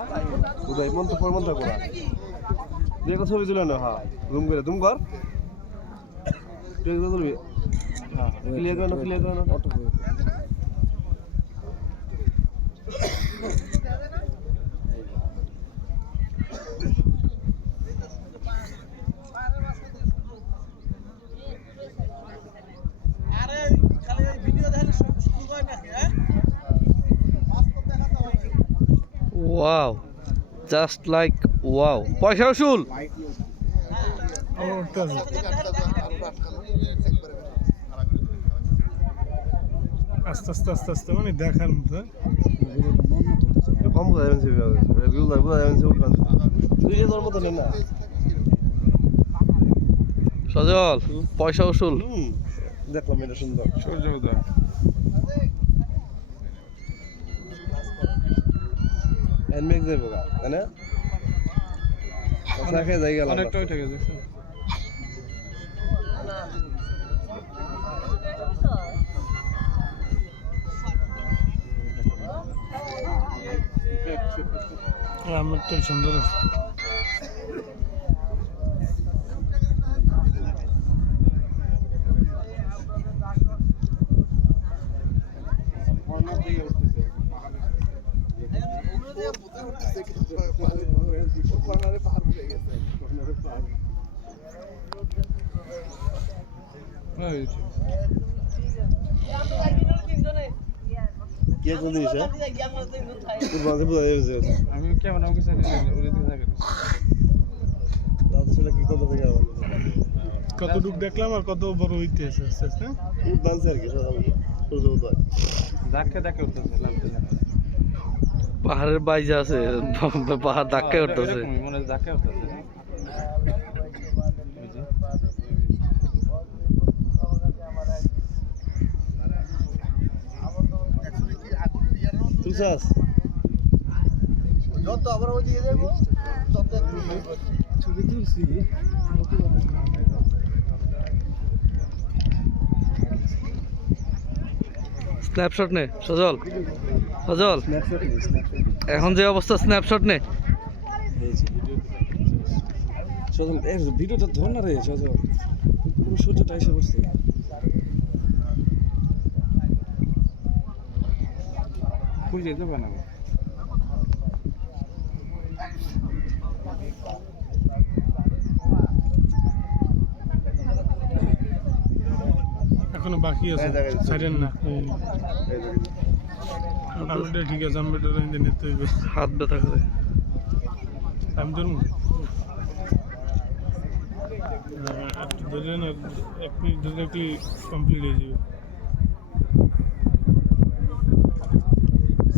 উদয় মন তো পর মন থাকবো না দেখো ছবি তুলে না হ্যাঁ রুম করে তুমি কর তুই একদম তুলবি হ্যাঁ ক্লিয়ার করো না অটো আরে খালি ওই ভিডিও দেখলে শুরু হয় নাকি হ্যাঁ ওয়াও জাস্ট লাইক ওয়াও পয়সা উসুল আস্তে আস্তে আস্তে আস্তে মানে দেখার মতো কম বোঝা যাবেন সে বোঝা যাবেন সে উঠবেন তুই যে তোর মতো নেই না সজল পয়সা উসুল দেখলাম এটা সুন্দর সূর্য উদয় হ্যান্ডমেক যাবে তাই না আচ্ছা খেয়ে যাই গেল অনেকটা উঠে গেছে আমারটাই সুন্দর কে কোন জিনিস তোর মাঝে বোঝা যাচ্ছে আমি কেমন আমাকে কি কত থেকে কতটুক দেখলাম আর কত বড় হইতেছে আস্তে আস্তে উদ্যান আর কি সূর্য উদয় দেখে উঠতেছে পাহাড়ের বাইজা আছে পাহাড় ধাক্কা উঠতেছে মনে ধাক্কা উঠতেছে তুই চাস যত আবার ওই দিয়ে দেবো তত ছবি তুলছি স্ন্যাপশট নে সজল সজল এখন যে অবস্থা স্ন্যাপশট নে সজল ভিডিওটা ধর না রে সজল পুরো সূর্যটা এসে পড়ছে ফুল যেতে বানাবো এখনো বাকি আছে ছাড়েন না আলুটা ঠিক আছে আমি বেটার নিতে হইবে হাত ব্যথা করে আমি ধরুন ধরে না 1 মিনিট ধরে কি কমপ্লিট হয়ে যাবে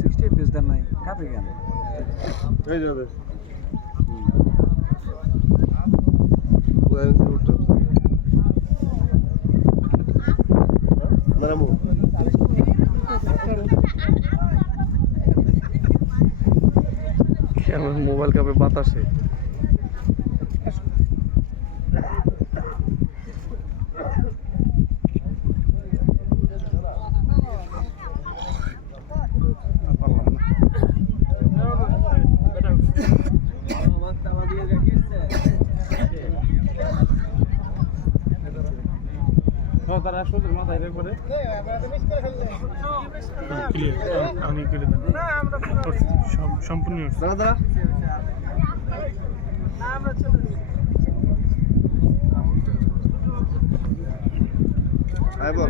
60 পেজ দেন নাই কাপে গেল এই যাবে বোঝা যাচ্ছে উঠতে নামো আমার মোবাইল কাপে বাতাসে তারা শুধু মাথায় করে আমি কেটে দেন সম্পূর্ণ দাঁড়া দাঁড়া আয় বল